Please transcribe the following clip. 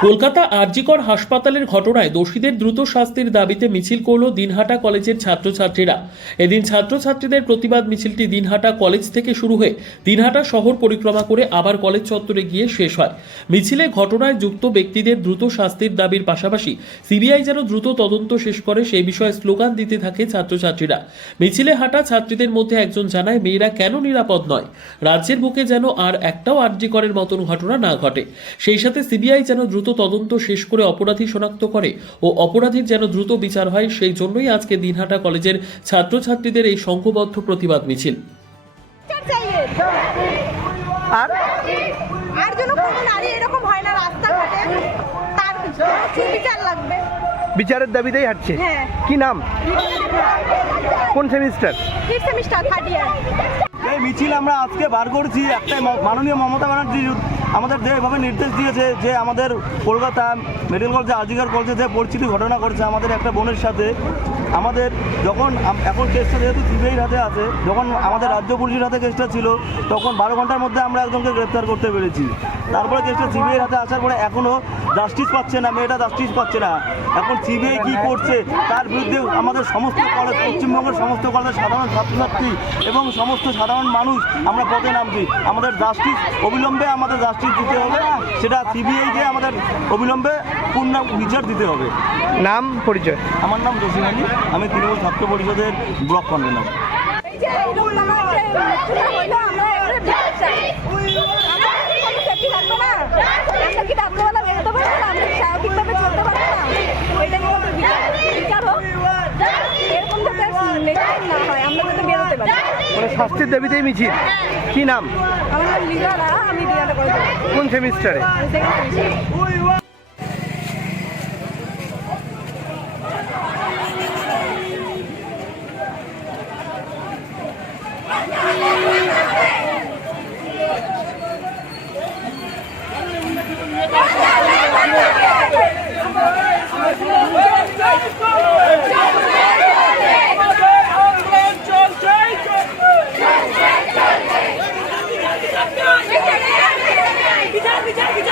কলকাতা আরজিকর হাসপাতালের ঘটনায় দোষীদের দ্রুত শাস্তির দাবিতে মিছিল করল দিনহাটা কলেজের ছাত্রছাত্রীরা। এদিন ছাত্রছাত্রীদের প্রতিবাদ মিছিলটি দিনহাটা কলেজ থেকে শুরু হয়ে দিনহাটা শহর পরিক্রমা করে আবার কলেজ চত্বরে গিয়ে শেষ হয়। মিছিলে ঘটনায় যুক্ত ব্যক্তিদের দ্রুত শাস্তির দাবির পাশাপাশি সিবিআই যেন দ্রুত তদন্ত শেষ করে সেই বিষয়ে স্লোগান দিতে থাকে ছাত্রছাত্রীরা। মিছিলে হাঁটা ছাত্রীদের মধ্যে একজন জানায়, মেয়েরা কেন নিরাপদ নয়, রাজ্যের বুকে যেন আর একটাও আরজিকরের মতন ঘটনা না ঘটে, সেই সাথে সিবিআই যেন দ্রুত তদন্ত শেষ করে অপরাধী শনাক্ত করে ও অপরাধীর যেন দ্রুত বিচার হয়, সেই জন্যই আজকে দিনহাটা কলেজের ছাত্রছাত্রীদের এই সংঘবদ্ধ প্রতিবাদ মিছিল। আর যেন কোনো নারী এরকম হয় না রাস্তাঘাটে, তার বিচার লাগবে। বিচারের দাবিতেই হাঁটছে। হ্যাঁ। কি নাম, কোন সেমিস্টার? 3rd সেমিস্টার 3rd ইয়ার। এই মিছিল আমরা আজকে বার করছি একটাই, মাননীয় মমতা ব্যানার্জি আমাদের যেভাবে নির্দেশ দিয়েছে যে আমাদের কলকাতা মেডিকেল কলেজে আরজিকর কলেজে যে পরিস্থিতি ঘটনা করছে আমাদের একটা বোনের সাথে, আমাদের যখন এখন কেসটা যেহেতু সিবিআইর হাতে আছে, যখন আমাদের রাজ্য পুলিশের হাতে কেসটা ছিল তখন 12 ঘন্টার মধ্যে আমরা একজনকে গ্রেপ্তার করতে পেরেছি। তারপরে কেসটা সিবিআইর হাতে আসার পরে এখনও জাস্টিস পাচ্ছে না, মেয়েটা জাস্টিস পাচ্ছে না। এখন সিবিআই কী করছে তার বিরুদ্ধে আমাদের সমস্ত কলেজ, পশ্চিমবঙ্গের সমস্ত কলেজের সাধারণ ছাত্রছাত্রী এবং সমস্ত সাধারণ মানুষ আমরা পথে নামছি। আমাদের জাস্টিস অবিলম্বে আমাদের জাস্টিস দিতে হবে, সেটা সিবিআইকে আমাদের অবিলম্বে পূর্ণ বিচার দিতে হবে। নাম, পরিচয়? আমার নাম জসিম আলী, আমি তৃণমূল ছাত্র পরিষদের ব্লক কনভেনর। শাস্তির দাবিতেই মিছিল। কি নাম? আমার নাম লিজা, আমি দিনাটা কলেজে। কোন সেমিস্টারে? বিচার